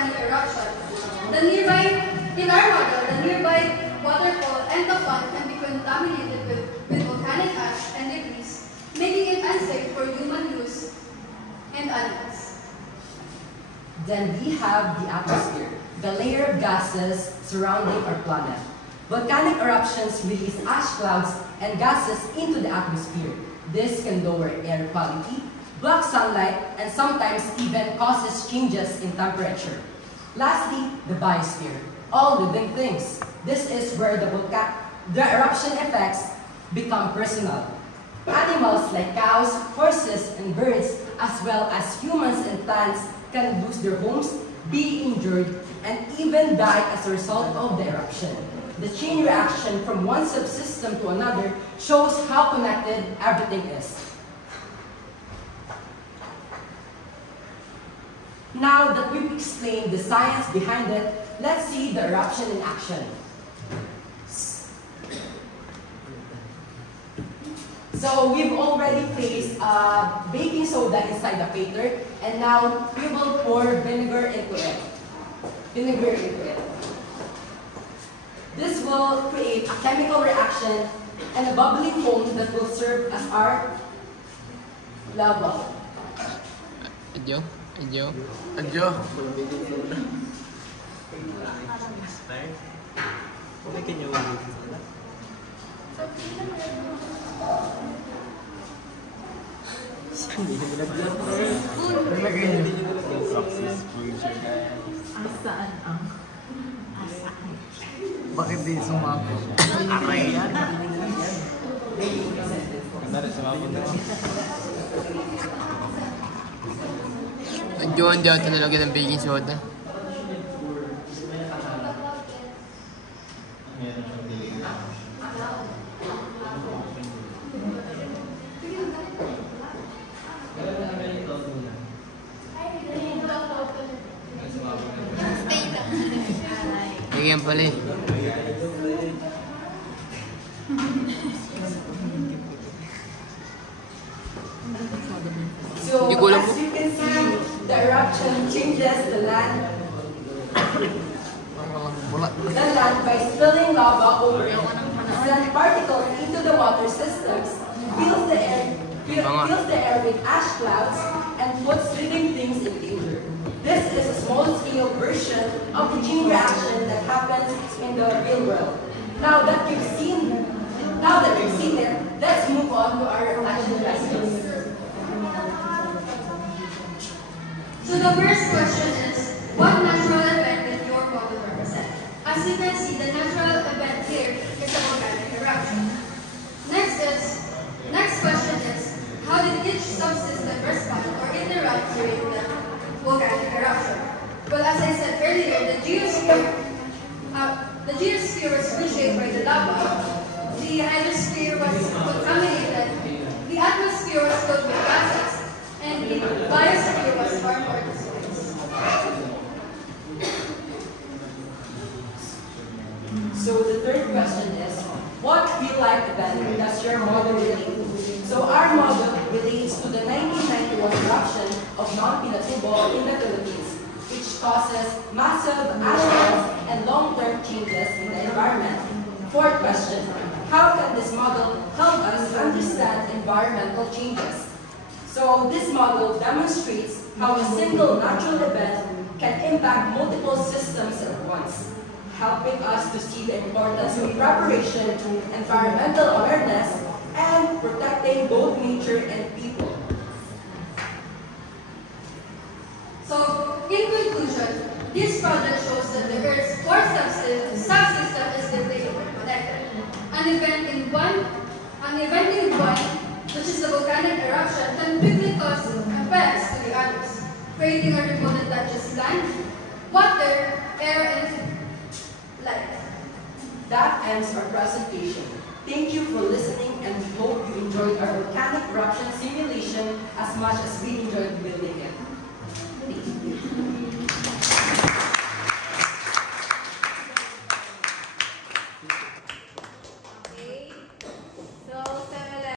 volcanic eruption, in our model, the nearby waterfall and the pond can be contaminated with volcanic ash and debris, making it unsafe for human use and animals. Then we have the atmosphere, the layer of gases surrounding our planet. Volcanic eruptions release ash clouds and gases into the atmosphere. This can lower air quality, block sunlight, and sometimes even causes changes in temperature. Lastly, the biosphere, all living things. This is where the eruption effects become personal. Animals like cows, horses, and birds, as well as humans and plants, can lose their homes, be injured, and even die as a result of the eruption. The chain reaction from one subsystem to another shows how connected everything is. Now that we've explained the science behind it, let's see the eruption in action. So we've already placed baking soda inside the pater, and now we will pour vinegar into it. This will create a chemical reaction and a bubbling foam that will serve as our lava. Adyo. Bakit di sumama? Aray yan. Adyo talaga ng baking soda. Bigyan pala eh. So, as you can see, the eruption changes the land by spilling lava over it. Send particles into the water systems, fills the air with ash clouds, and puts living things in danger. This is a small-scale version of the chain reaction that happens in the real world. Now that you've seen it, let's move on to our action questions. So the first question is, what natural event did your model represent? As you can see, the natural event here is a volcanic eruption. Next question is, how did each subsystem respond or interact during the volcanic eruption? Well, as I said earlier, the geosphere was reshaped by the lava, the hydrosphere was contaminated, the atmosphere was filled with gases, and the biosphere was harmed or destroyed. So the third question is, what real-life event does your model relate to? So our model relates to the 1991 eruption of Mount Pinatubo in the Philippines, which causes massive ash falls and long-term changes in the environment. Fourth question, how can this model help us understand environmental changes? So this model demonstrates how a single natural event can impact multiple systems at once, helping us to see the importance of preparation, environmental awareness, and protecting both nature and people. So, in conclusion, this project shows that the Earth's fourth subsystem is deeply interconnected. An event in one, which is the volcanic eruption, can quickly cause effects to the others, creating a ripple that touches land, water, air, and life. That ends our presentation. Thank you for listening, and we hope you enjoyed our volcanic eruption simulation as much as we